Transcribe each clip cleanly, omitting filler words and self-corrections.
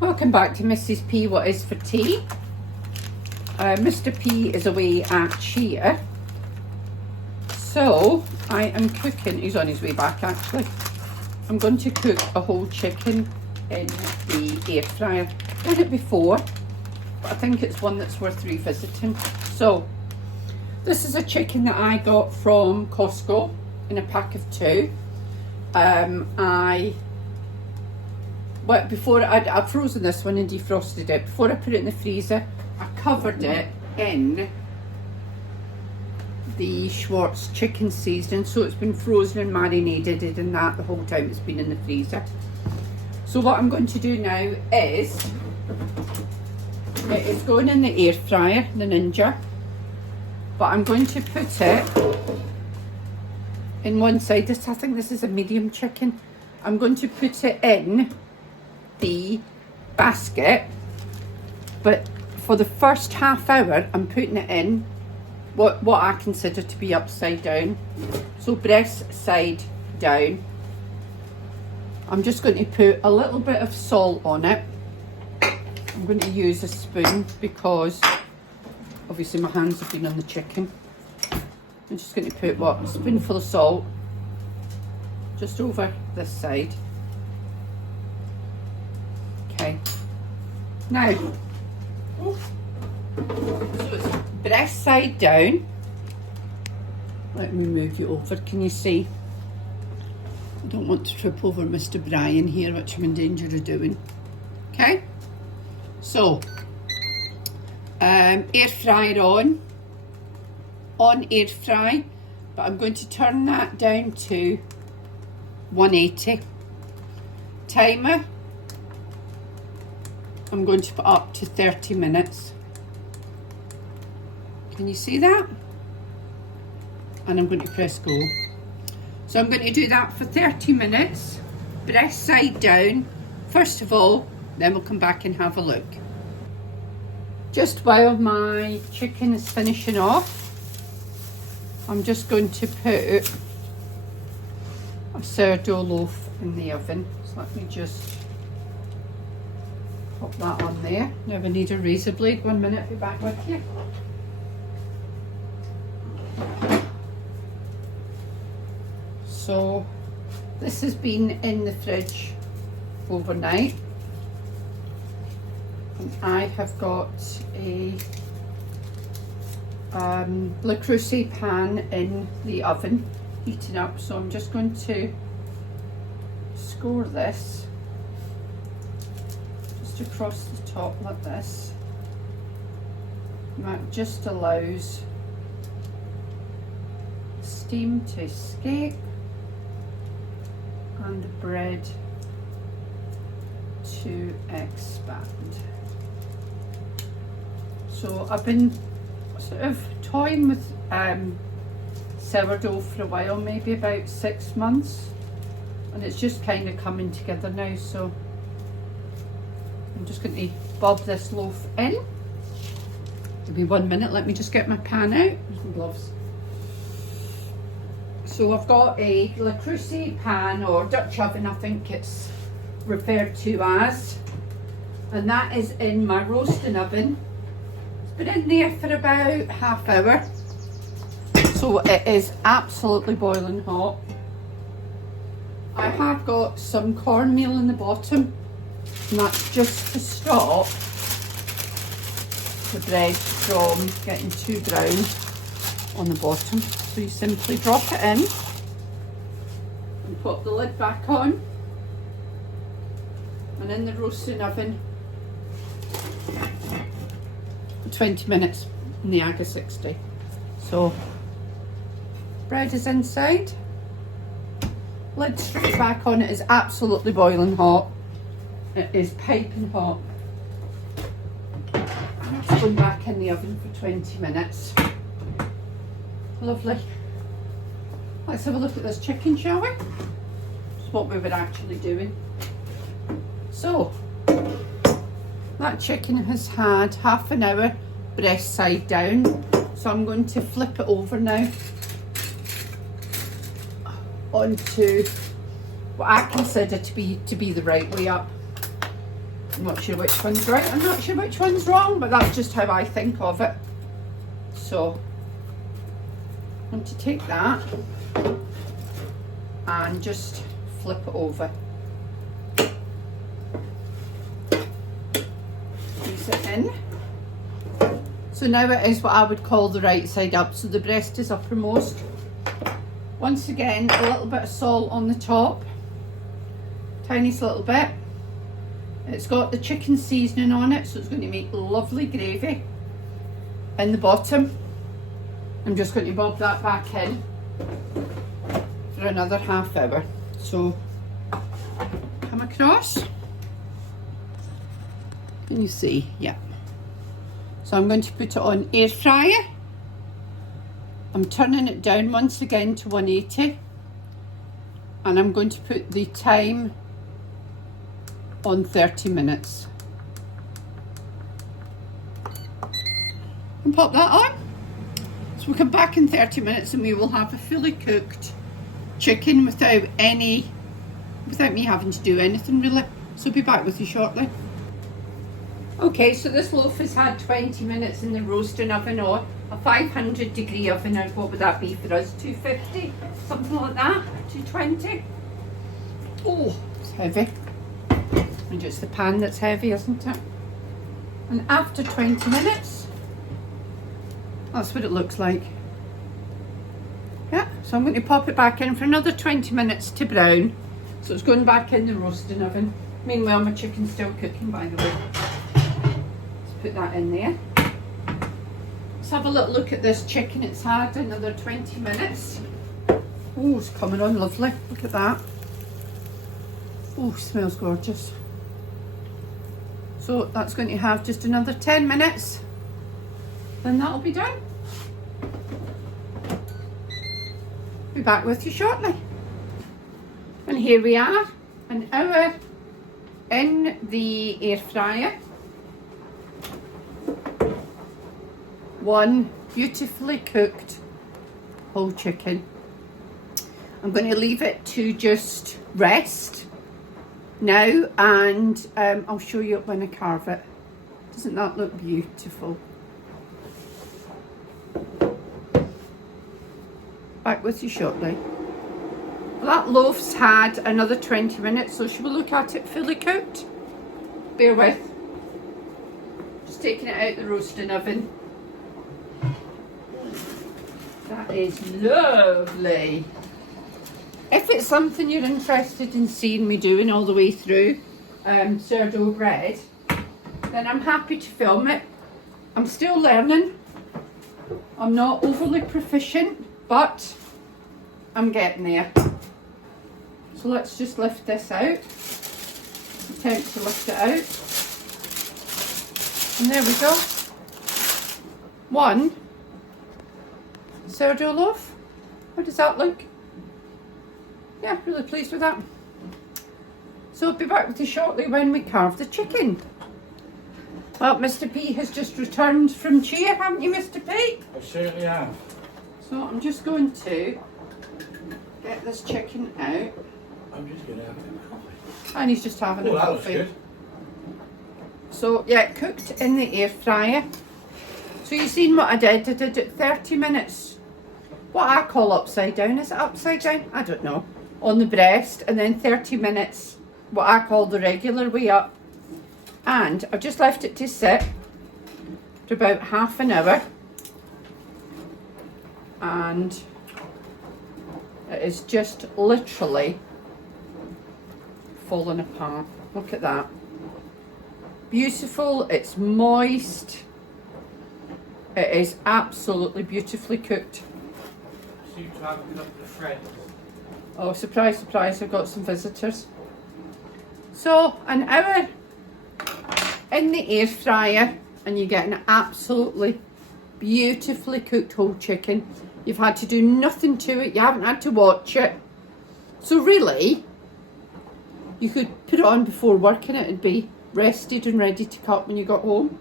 Welcome back to Mrs. P. What is for tea? Mr. P is away at Chia, so I am cooking. He's on his way back actually. I'm going to cook a whole chicken in the air fryer. I've done it before, but I think it's one that's worth revisiting. So this is a chicken that I got from Costco in a pack of 2. Before I'd frozen this one and defrosted it. Before I put it in the freezer, I covered it in the Schwartz chicken seasoning, so it's been frozen and marinated in that the whole time it's been in the freezer. So what I'm going to do now is, it is going in the air fryer, the Ninja, but I'm going to put it in one side. I think this is a medium chicken. I'm going to put it in the basket, but for the first half hour I'm putting it in what I consider to be upside down, so breast side down. I'm just going to put a little bit of salt on it. I'm going to use a spoon because obviously my hands have been on the chicken. I'm just going to put a spoonful of salt just over this side. Okay, now, so it's breast side down. Let me move you over, can you see? I don't want to trip over Mr. Brian here, which I'm in danger of doing. Okay, so air fryer on air fry, but I'm going to turn that down to 180. Timer, I'm going to put up to 30 minutes. Can you see that? And I'm going to press go. So I'm going to do that for 30 minutes, breast side down, first of all, then we'll come back and have a look. Just while my chicken is finishing off, I'm just going to put a sourdough loaf in the oven. So let me just pop that on there. Now we need a razor blade. 1 minute, I'll be back with you. So this has been in the fridge overnight, and I have got a Le Creuset pan in the oven heating up, so I'm just going to score this just across the top like this, and that just allows steam to escape and the bread to expand. So I've been sort of toying with sourdough for a while, maybe about 6 months, and it's just kind of coming together now. So I'm just going to bob this loaf in. Give me 1 minute, let me just get my pan out. There's my gloves. So I've got a Le Creuset pan, or Dutch oven I think it's referred to as, and that is in my roasting oven. It's been in there for about half hour, so it is absolutely boiling hot. I have got some cornmeal in the bottom, and that's just to stop the bread from getting too brown on the bottom. So you simply drop it in and put the lid back on, and in the roasting oven for 20 minutes in the AGA 60. So bread is inside, lid straight back on. It is absolutely boiling hot. It is piping hot. I'm just going back in the oven for 20 minutes. Lovely. Let's have a look at this chicken, shall we? That's what we were actually doing. So, that chicken has had half an hour breast side down. So I'm going to flip it over now onto what I consider to be the right way up. I'm not sure which one's right, I'm not sure which one's wrong, but that's just how I think of it. So I'm going to take that and just flip it over. Squeeze it in. So now it is what I would call the right side up, so the breast is uppermost. Once again, a little bit of salt on the top, tiniest little bit. It's got the chicken seasoning on it, so it's going to make lovely gravy in the bottom. I'm just going to bob that back in for another half hour. So come across. Can you see? Yeah. So I'm going to put it on air fryer. I'm turning it down once again to 180, and I'm going to put the time on 30 minutes. And pop that on. So we'll come back in 30 minutes and we will have a fully cooked chicken without me having to do anything really. So I'll be back with you shortly. Okay, so this loaf has had 20 minutes in the roasting oven, or a 500 degree oven, or what would that be for us? 250? Something like that? 220? Oh, it's heavy. And it's the pan that's heavy, isn't it? And after 20 minutes, that's what it looks like. Yeah, so I'm going to pop it back in for another 20 minutes to brown. So it's going back in the roasting oven. Meanwhile, my chicken's still cooking, by the way. Put that in there. Let's have a little look at this chicken. It's had another 20 minutes. Oh, it's coming on lovely. Look at that. Oh, smells gorgeous. So that's going to have just another 10 minutes. Then that'll be done. Be back with you shortly. And here we are, an hour in the air fryer. One beautifully cooked whole chicken. I'm going to leave it to just rest now, and I'll show you when I carve it. Doesn't that look beautiful? Back with you shortly. Well, that loaf's had another 20 minutes, so should we look at it fully cooked? Bear with. Just taking it out the roasting oven. That is lovely. If it's something you're interested in seeing me doing all the way through sourdough bread, then I'm happy to film it. I'm still learning. I'm not overly proficient, but I'm getting there. So let's just lift this out. Attempt to lift it out. And there we go. One sourdough loaf. How does that look? Yeah, really pleased with that. So I'll be back with you shortly when we carve the chicken. Well, Mr. P has just returned from cheer, haven't you, Mr. P? I certainly have. So I'm just going to get this chicken out. I'm just going to have a coffee. And he's just having a That was coffee. good. So yeah, cooked in the air fryer. So you seen what I did? I did it 30 minutes. What I call upside down. Is it upside down? I don't know. On the breast, and then 30 minutes what I call the regular way up. And I've just left it to sit for about half an hour. And it is just literally falling apart. Look at that. Beautiful, it's moist. It is absolutely beautifully cooked. Seem to have enough of the friend. Oh, surprise, surprise, I've got some visitors. So, an hour in the air fryer and you get an absolutely beautifully cooked whole chicken. You've had to do nothing to it, you haven't had to watch it. So really, you could put it on before work and it'd be rested and ready to cut when you got home.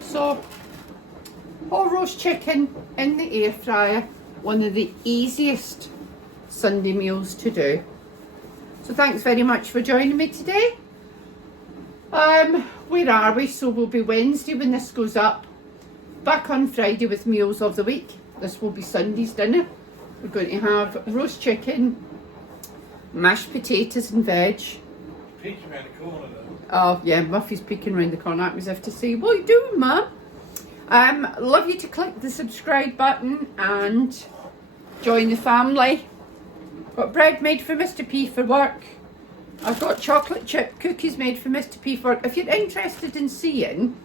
So, whole roast chicken in the air fryer, one of the easiest Sunday meals to do. So thanks very much for joining me today. Where are we? So we'll be Wednesday when this goes up. Back on Friday with meals of the week. This will be Sunday's dinner. We're going to have roast chicken, mashed potatoes and veg. Peeking around the corner though. Oh yeah, Muffy's peeking around the corner at me as if to say, what are you doing, Mum? Love you to click the subscribe button and join the family. Got bread made for Mr. P for work. I've got chocolate chip cookies made for Mr. P for work. If you're interested in seeing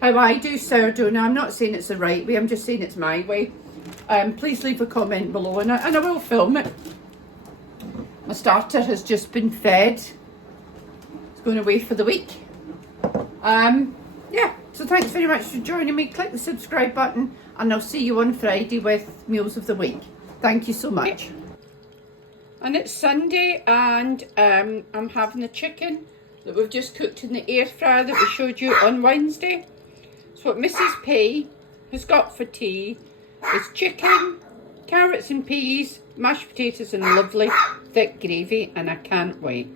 how I do sourdough, now I'm not saying it's the right way, I'm just saying it's my way. Please leave a comment below and I will film it. My starter has just been fed. It's going away for the week. Yeah, so thanks very much for joining me. Click the subscribe button and I'll see you on Friday with meals of the week. Thank you so much. And it's Sunday and I'm having the chicken that we've just cooked in the air fryer that we showed you on Wednesday. So what Mrs. P has got for tea is chicken, carrots and peas, mashed potatoes and lovely thick gravy, and I can't wait.